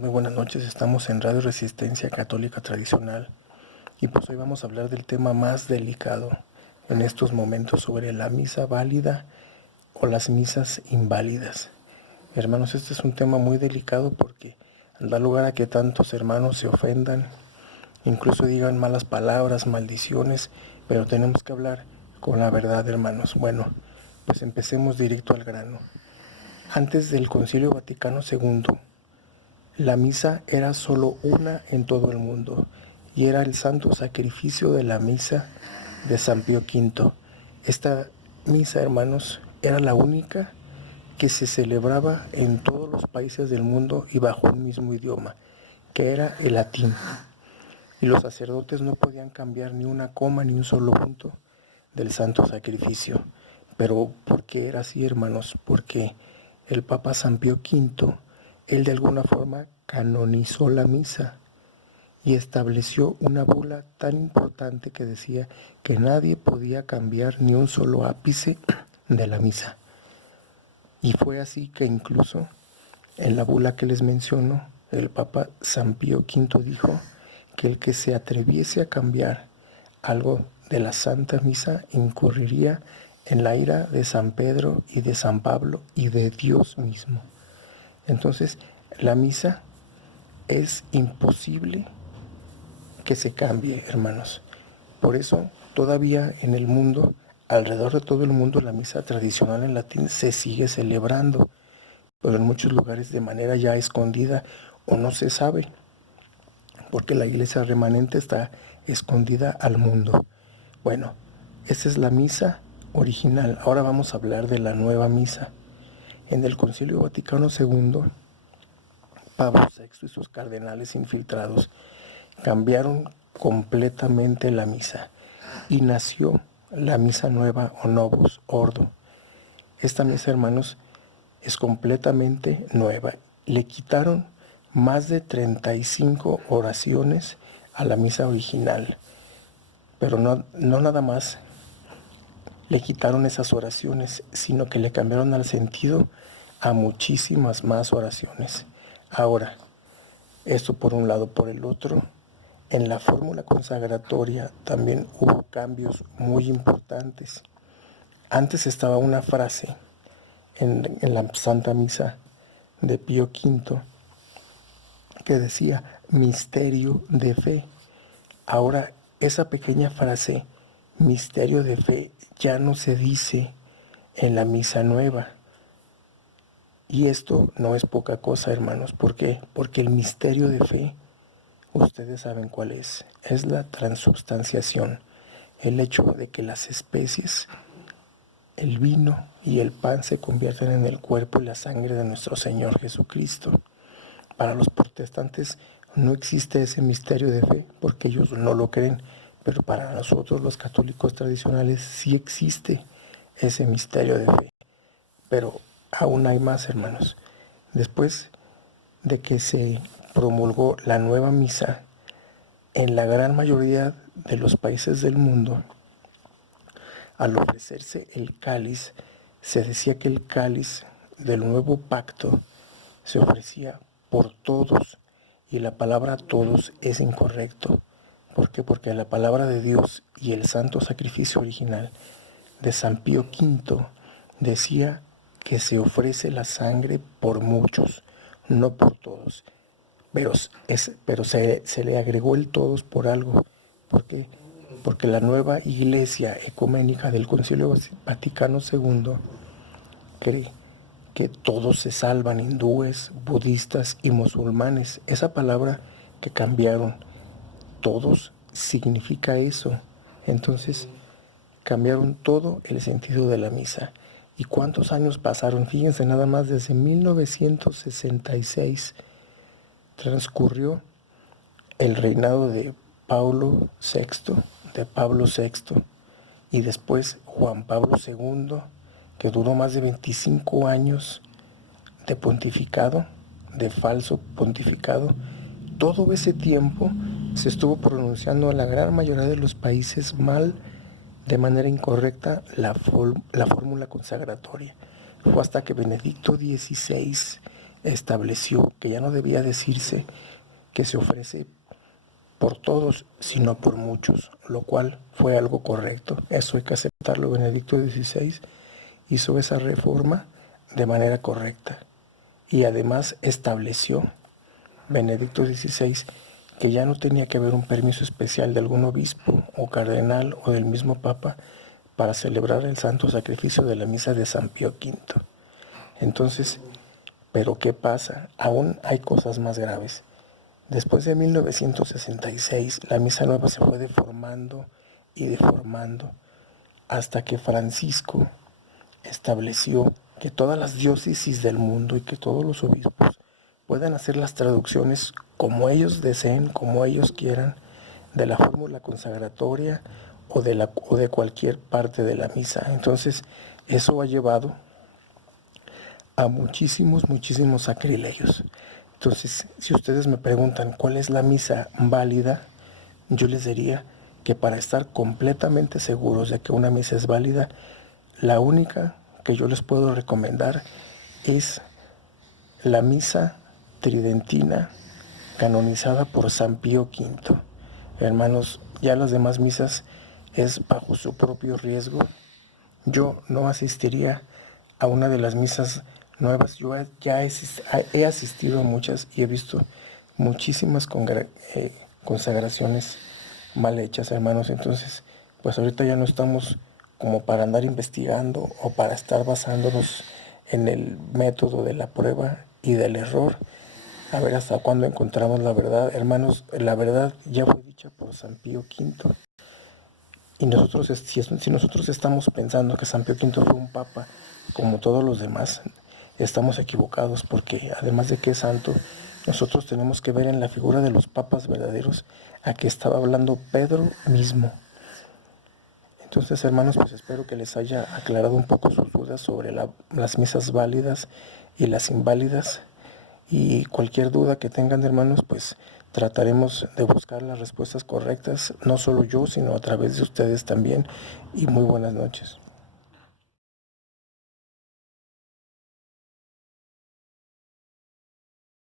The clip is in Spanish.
Muy buenas noches, estamos en Radio Resistencia Católica Tradicional y pues hoy vamos a hablar del tema más delicado en estos momentos sobre la misa válida o las misas inválidas. Hermanos, este es un tema muy delicado porque da lugar a que tantos hermanos se ofendan, incluso digan malas palabras, maldiciones, pero tenemos que hablar con la verdad, hermanos. Bueno, pues empecemos directo al grano. Antes del Concilio Vaticano II, la misa era solo una en todo el mundo y era el santo sacrificio de la misa de San Pío V. Esta misa, hermanos, era la única que se celebraba en todos los países del mundo y bajo un mismo idioma, que era el latín. Y los sacerdotes no podían cambiar ni una coma ni un solo punto del santo sacrificio. Pero ¿por qué era así, hermanos? Porque el Papa San Pío V, él de alguna forma canonizó la misa y estableció una bula tan importante que decía que nadie podía cambiar ni un solo ápice de la misa. Y fue así que incluso en la bula que les menciono, el Papa San Pío V dijo que el que se atreviese a cambiar algo de la Santa Misa incurriría en la ira de San Pedro y de San Pablo y de Dios mismo. Entonces, la misa es imposible que se cambie, hermanos. Por eso, todavía en el mundo, alrededor de todo el mundo, la misa tradicional en latín se sigue celebrando, pero en muchos lugares de manera ya escondida o no se sabe, porque la iglesia remanente está escondida al mundo. Bueno, esta es la misa original. Ahora vamos a hablar de la nueva misa. En el Concilio Vaticano II, Pablo VI y sus cardenales infiltrados cambiaron completamente la misa y nació la misa nueva o Novus Ordo. Esta misa, hermanos, es completamente nueva. Le quitaron más de 35 oraciones a la misa original, pero no nada más le quitaron esas oraciones, sino que le cambiaron al sentido a muchísimas más oraciones. Ahora, esto por un lado. Por el otro, en la fórmula consagratoria también hubo cambios muy importantes. Antes estaba una frase en la Santa Misa de Pío V que decía misterio de fe. Ahora esa pequeña frase, misterio de fe, ya no se dice en la misa nueva. Y esto no es poca cosa, hermanos. ¿Por qué? Porque el misterio de fe, ustedes saben cuál es. Es la transubstanciación. El hecho de que las especies, el vino y el pan se convierten en el cuerpo y la sangre de nuestro Señor Jesucristo. Para los protestantes no existe ese misterio de fe porque ellos no lo creen, pero para nosotros los católicos tradicionales sí existe ese misterio de fe. Pero aún hay más, hermanos. Después de que se promulgó la nueva misa, en la gran mayoría de los países del mundo, al ofrecerse el cáliz, se decía que el cáliz del nuevo pacto se ofrecía por todos, y la palabra todos es incorrecto. ¿Por qué? Porque la palabra de Dios y el santo sacrificio original de San Pío V decía que se ofrece la sangre por muchos, no por todos. Pero se le agregó el todos por algo. ¿Por qué? Porque la nueva iglesia ecuménica del Concilio Vaticano II cree que todos se salvan, hindúes, budistas y musulmanes. Esa palabra que cambiaron, todos, significa eso. Entonces, cambiaron todo el sentido de la misa. ¿Y cuántos años pasaron? Fíjense, nada más desde 1966 transcurrió el reinado de Pablo VI, y después Juan Pablo II, que duró más de 25 años de pontificado, de falso pontificado. Todo ese tiempo se estuvo pronunciando en la gran mayoría de los países mal, de manera incorrecta, la fórmula consagratoria. Fue hasta que Benedicto XVI estableció que ya no debía decirse que se ofrece por todos, sino por muchos, lo cual fue algo correcto. Eso hay que aceptarlo. Benedicto XVI hizo esa reforma de manera correcta y además estableció Benedicto XVI que ya no tenía que haber un permiso especial de algún obispo o cardenal o del mismo papa para celebrar el santo sacrificio de la misa de San Pío V. Entonces, ¿pero qué pasa? Aún hay cosas más graves. Después de 1966, la misa nueva se fue deformando y deformando hasta que Francisco estableció que todas las diócesis del mundo y que todos los obispos puedan hacer las traducciones como ellos deseen, como ellos quieran, de la fórmula consagratoria o de cualquier parte de la misa. Entonces, eso ha llevado a muchísimos sacrilegios. Entonces, si ustedes me preguntan cuál es la misa válida, yo les diría que para estar completamente seguros de que una misa es válida, la única que yo les puedo recomendar es la misa tridentina canonizada por San Pío V. Hermanos, ya las demás misas es bajo su propio riesgo. Yo no asistiría a una de las misas nuevas. Yo ya he asistido a muchas y he visto muchísimas consagraciones mal hechas, hermanos. Entonces, pues ahorita ya no estamos como para andar investigando o para estar basándonos en el método de la prueba y del error, a ver hasta cuándo encontramos la verdad. Hermanos, la verdad ya fue dicha por San Pío V. Y nosotros, si nosotros estamos pensando que San Pío V fue un papa como todos los demás, estamos equivocados, porque además de que es santo, nosotros tenemos que ver en la figura de los papas verdaderos a que estaba hablando Pedro mismo. Entonces, hermanos, pues espero que les haya aclarado un poco sus dudas sobre las misas válidas y las inválidas. Y cualquier duda que tengan, hermanos, pues trataremos de buscar las respuestas correctas, no solo yo, sino a través de ustedes también. Y muy buenas noches.